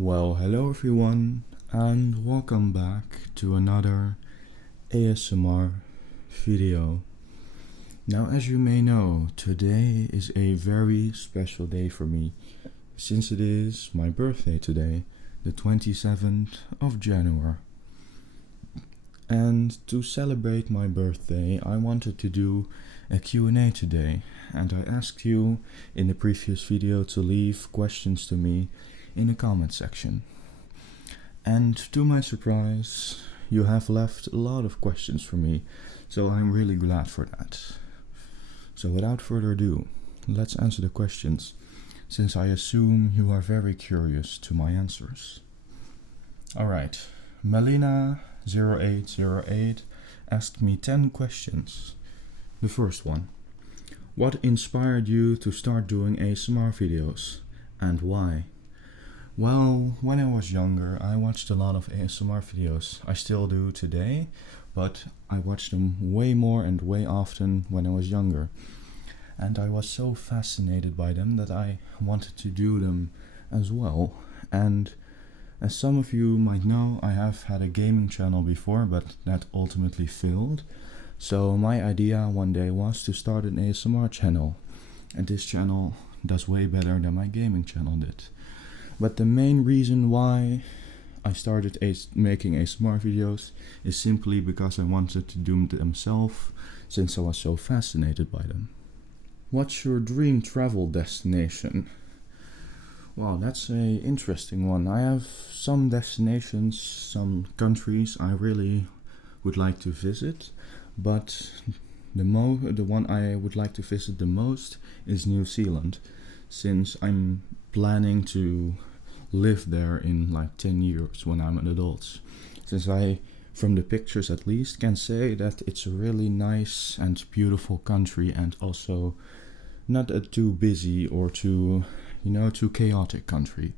Well, hello everyone, and welcome back to another ASMR video. Now, as you may know, today is a very special day for me, since it is my birthday today, the 27th of January. And to celebrate my birthday, I wanted to do a Q&A today, and I asked you in the previous video to leave questions to me in the comment section. And to my surprise, you have left a lot of questions for me, so I'm really glad for that. So without further ado, let's answer the questions, since I assume you are very curious to my answers. Alright, Melina0808 asked me 10 questions. The first one: what inspired you to start doing ASMR videos, and why? Well, when I was younger, I watched a lot of ASMR videos. I still do today, but I watched them way more and way often when I was younger. And I was so fascinated by them that I wanted to do them as well. And as some of you might know, I have had a gaming channel before, but that ultimately failed. So my idea one day was to start an ASMR channel. And this channel does way better than my gaming channel did. But the main reason why I started making ASMR videos is simply because I wanted to do them myself, since I was so fascinated by them. What's your dream travel destination? Wow, that's an interesting one. I have some destinations, some countries I really would like to visit, but the one I would like to visit the most is New Zealand, since I'm planning to live there in like 10 years when I'm an adult. Since I, from the pictures at least, can say that it's a really nice and beautiful country, and also not a too busy or too chaotic country.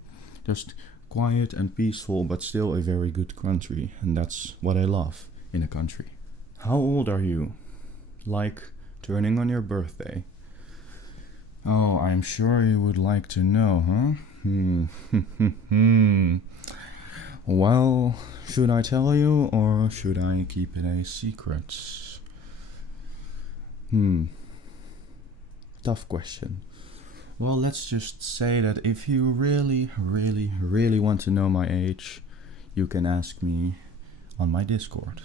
Just quiet and peaceful, but still a very good country, and that's what I love in a country. How old are you? Like turning on your birthday. Oh, I'm sure you would like to know, huh? Well, should I tell you or should I keep it a secret? Tough question. Well, let's just say that if you really want to know my age, you can ask me on my Discord.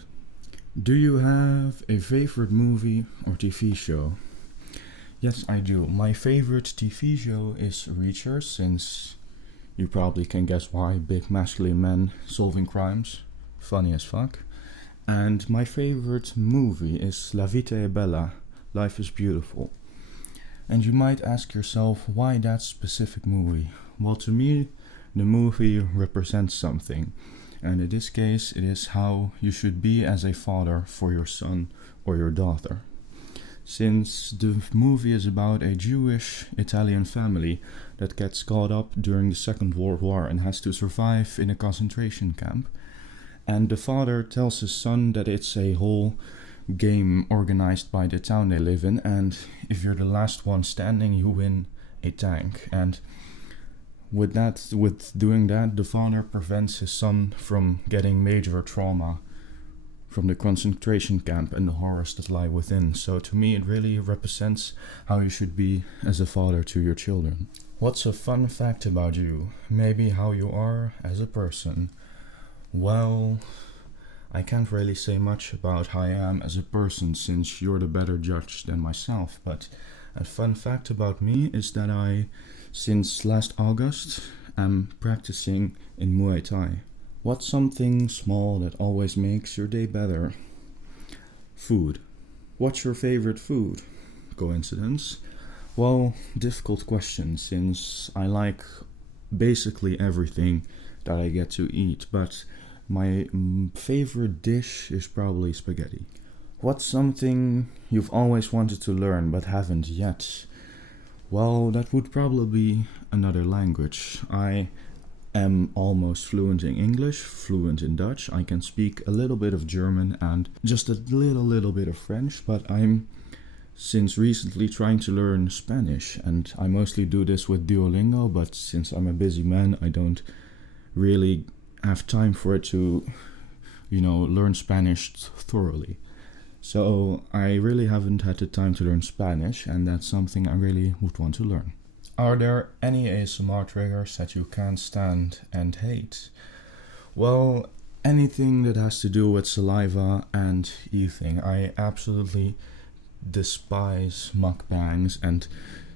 Do you have a favorite movie or TV show? Yes, I do. My favorite TV show is Reacher, since you probably can guess why. Big masculine men solving crimes. Funny as fuck. And my favorite movie is La Vita è Bella, Life is Beautiful. And you might ask yourself, why that specific movie? Well, to me, the movie represents something. And in this case, it is how you should be as a father for your son or your daughter. Since the movie is about a Jewish Italian family that gets caught up during the Second World War and has to survive in a concentration camp. And the father tells his son that it's a whole game organized by the town they live in, and if you're the last one standing, you win a tank. And with doing that, the father prevents his son from getting major trauma from the concentration camp and the horrors that lie within. So to me, it really represents how you should be as a father to your children. What's a fun fact about you? Maybe how you are as a person. Well, I can't really say much about how I am as a person, since you're the better judge than myself. But a fun fact about me is that I, since last August, am practicing in Muay Thai. What's something small that always makes your day better? Food. What's your favorite food? Coincidence? Well, difficult question, since I like basically everything that I get to eat, but my favorite dish is probably spaghetti. What's something you've always wanted to learn but haven't yet? Well, that would probably be another language. I am almost fluent in English, fluent in Dutch. I can speak a little bit of German and just a little bit of French, but I'm since recently trying to learn Spanish, and I mostly do this with Duolingo, but since I'm a busy man, I don't really have time for it to, learn Spanish thoroughly. So I really haven't had the time to learn Spanish, and that's something I really would want to learn. Are there any ASMR triggers that you can't stand and hate? Well, anything that has to do with saliva and eating. I absolutely despise mukbangs, and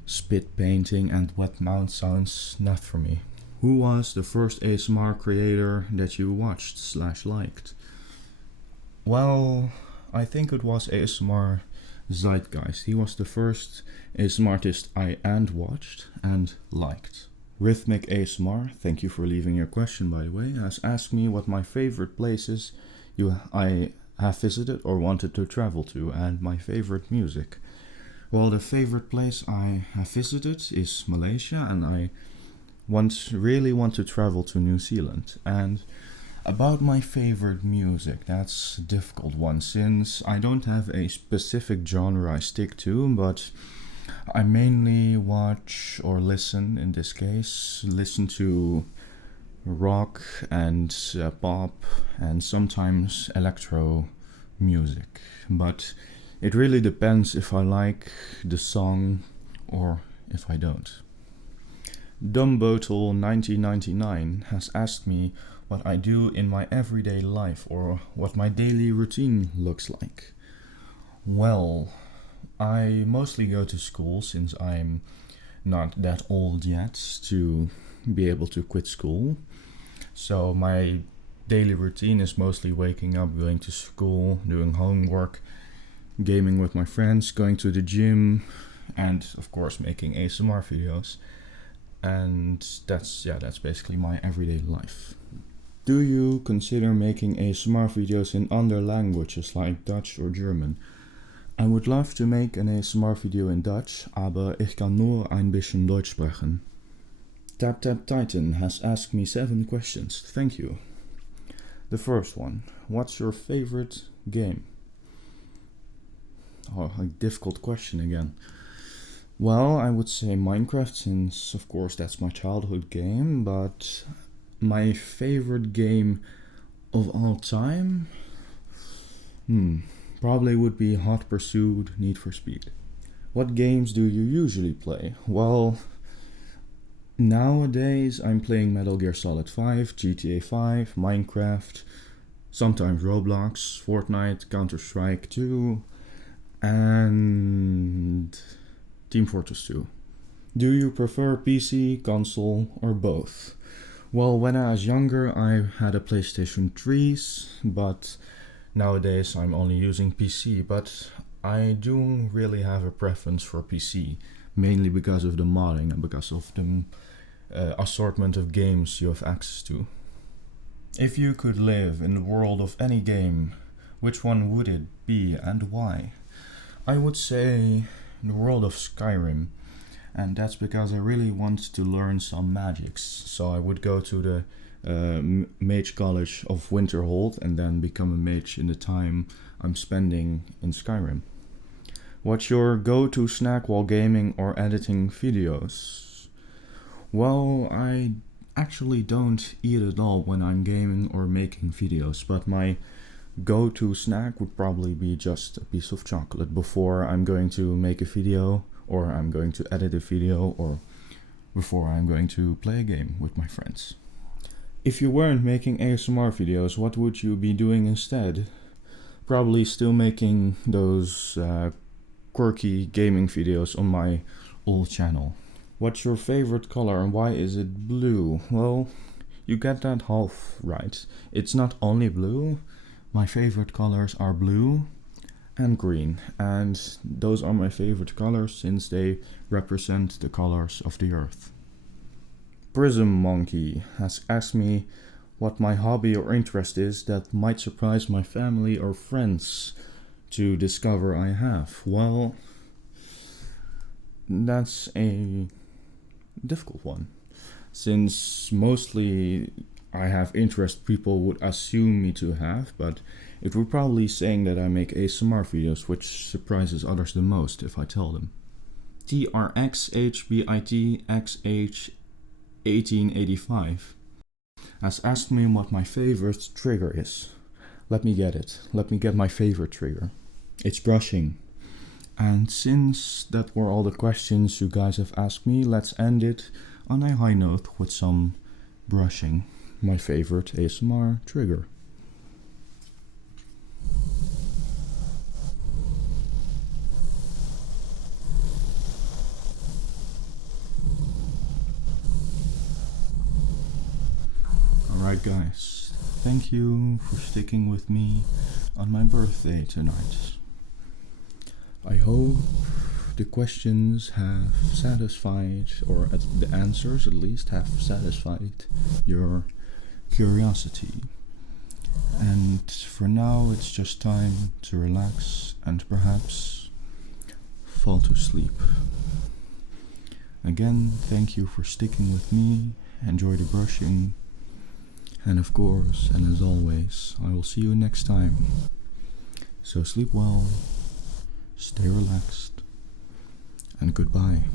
spit painting and wet mouth sounds not for me. Who was the first ASMR creator that you watched/liked? Well, I think it was ASMR Zeitgeist. He was the first ASMR artist I watched and liked. Rhythmic ASMR, thank you for leaving your question by the way, has asked me what my favorite places I have visited or wanted to travel to, and my favorite music. Well, the favorite place I have visited is Malaysia, and I really want to travel to New Zealand. And about my favorite music, that's a difficult one, since I don't have a specific genre I stick to, but I mainly watch or listen, in this case, listen to rock and pop and sometimes electro music. But it really depends if I like the song or if I don't. Dumbbottle 1999 has asked me what I do in my everyday life or what my daily routine looks like. Well, I mostly go to school since I'm not that old yet to be able to quit school. So my daily routine is mostly waking up, going to school, doing homework, gaming with my friends, going to the gym, and of course making ASMR videos. And that's basically my everyday life. Do you consider making ASMR videos in other languages like Dutch or German? I would love to make an ASMR video in Dutch, aber ich kann nur ein bisschen Deutsch sprechen. Tap Tap Titan has asked me 7 questions. Thank you. The first one, what's your favorite game? Oh, a difficult question again. Well, I would say Minecraft, since of course that's my childhood game, but my favorite game of all time? Probably would be Hot Pursuit, Need for Speed. What games do you usually play? Well, nowadays I'm playing Metal Gear Solid 5, GTA 5, Minecraft, sometimes Roblox, Fortnite, Counter-Strike 2, and Team Fortress 2. Do you prefer PC, console, or both? Well, when I was younger I had a PlayStation 3, but nowadays I'm only using PC, but I do really have a preference for PC, mainly because of the modding and because of the assortment of games you have access to. If you could live in the world of any game, which one would it be and why? I would say the world of Skyrim, and that's because I really want to learn some magics. So I would go to the Mage College of Winterhold and then become a mage in the time I'm spending in Skyrim. What's your go-to snack while gaming or editing videos? Well, I actually don't eat at all when I'm gaming or making videos, but my go-to snack would probably be just a piece of chocolate before I'm going to make a video, or I'm going to edit a video, or before I'm going to play a game with my friends. If you weren't making ASMR videos, what would you be doing instead? Probably still making those quirky gaming videos on my old channel. What's your favorite color and why is it blue? Well, you get that half right. It's not only blue. My favorite colors are blue and green, and those are my favorite colors since they represent the colors of the earth. Prism Monkey has asked me what my hobby or interest is that might surprise my family or friends to discover I have. Well, that's a difficult one, since mostly I have interest people would assume me to have, but it would probably saying that I make ASMR videos, which surprises others the most if I tell them. TRXHBITXH1885 has asked me what my favorite trigger is. Let me get it. Let me get my favorite trigger. It's brushing. And since that were all the questions you guys have asked me, let's end it on a high note with some brushing. My favorite ASMR trigger. Alright guys, thank you for sticking with me on my birthday tonight. I hope the questions have satisfied, or the answers at least have satisfied your curiosity. And for now it's just time to relax and perhaps fall to sleep. Again, thank you for sticking with me. Enjoy the brushing. And of course, and as always, I will see you next time. So sleep well, stay relaxed, and goodbye.